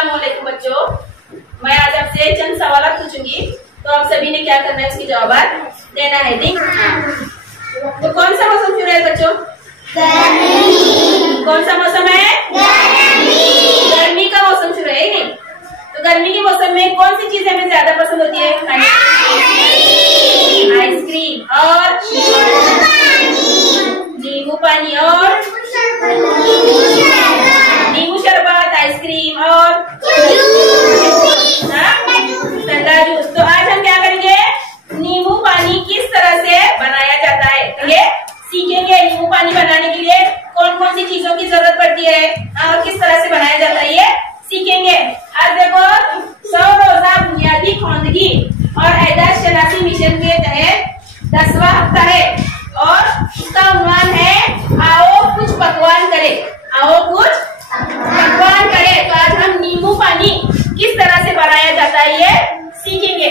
अस्सलामुअलैकुम बच्चों, मैं आज आपसे चंद सवाल पूछूंगी, तो आप सभी ने क्या करना है, उसकी जवाब देना है। ठीक। तो कौन सा मौसम शुरू है बच्चों? गर्मी। कौन सा मौसम है? गर्मी। गर्मी का मौसम शुरू है नहीं? तो गर्मी के मौसम में कौन सी चीजें हमें ज्यादा पसंद होती है? आइसक्रीम और नींबू पानी और नींबू शरबत, आइसक्रीम और ठंडा जूस। तो आज हम क्या करेंगे, नींबू पानी किस तरह से बनाया जाता है ये सीखेंगे। नींबू पानी बनाने के लिए कौन कौन सी चीजों की जरूरत पड़ती है और किस तरह से बनाया जाता है ये सीखेंगे। आज देखो, 100 रोजा बुनियादी खौंदगी और एजाज शनासी मिशन के तहत 10वां हफ्ता है और इसका उन्वान है आओ कुछ पकवान करें। आओ कुछ पकवान करें। तो आज हम नींबू पानी किस तरह से बनाया जाता है ये सीखेंगे।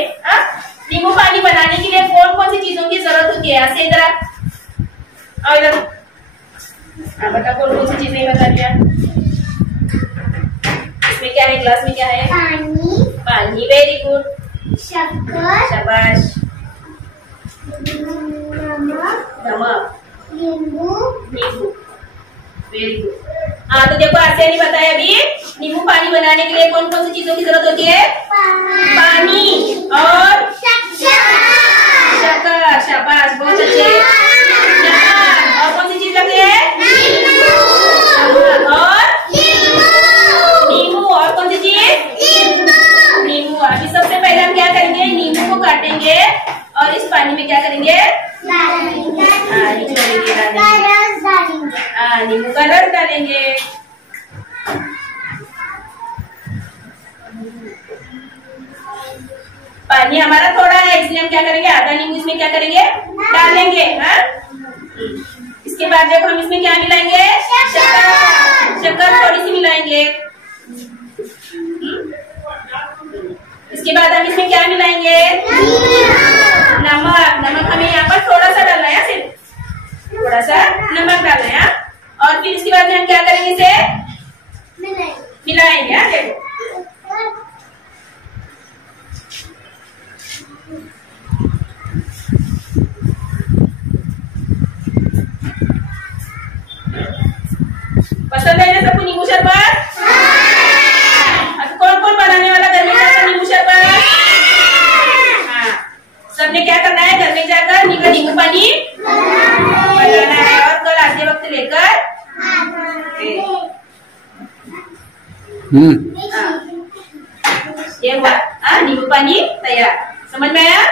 नींबू पानी बनाने के लिए कौन कौन सी चीजों की जरूरत होती है? ऐसे इधर और इधर बता, कौन कौन सी चीजें बता दिया। इसमें क्या है? ग्लास में क्या है? पानी। पानी, वेरी गुड। शक्कर, शाबाश। नमक, नींबू, नींबू, वेरी गुड। तो देखो, ऐसे नहीं बताया अभी, नींबू पानी बनाने के लिए कौन कौन सी चीजों की जरूरत होती है? पानी और शक्कर, शाबाश, बहुत अच्छे। और कौन सी चीज लगती है? और नींबू। और कौन सी चीज? नींबू। अभी सबसे पहले हम क्या करेंगे, नींबू को काटेंगे और इस पानी में क्या करेंगे? नींबू का रस डालेंगे। पानी हमारा थोड़ा है, इसलिए हम क्या करेंगे, आधा नींबू इसमें क्या करेंगे, डालेंगे। इसके बाद देखो, हम इसमें क्या मिलाएंगे? शक्कर। शक्कर थोड़ी सी मिलाएंगे। इसके बाद हम इसमें क्या मिलाएंगे? नमक। नमक हमें यहाँ पर थोड़ा सा डालना है, सिर्फ थोड़ा सा नमक डालना है। और फिर इसके बाद में हम क्या करेंगे, इसे मिलाएंगे। देखो, पसंद है ना सबको नींबू शरबत? कौन कौन बनाने वाला घर में जाकर नींबू शरबत? सबने क्या करना है, घर में जाकर नींबू पानी बनाना है और कल आते वक्त लेकर ये हुआ नींबू पानी तैयार। समझ में आया?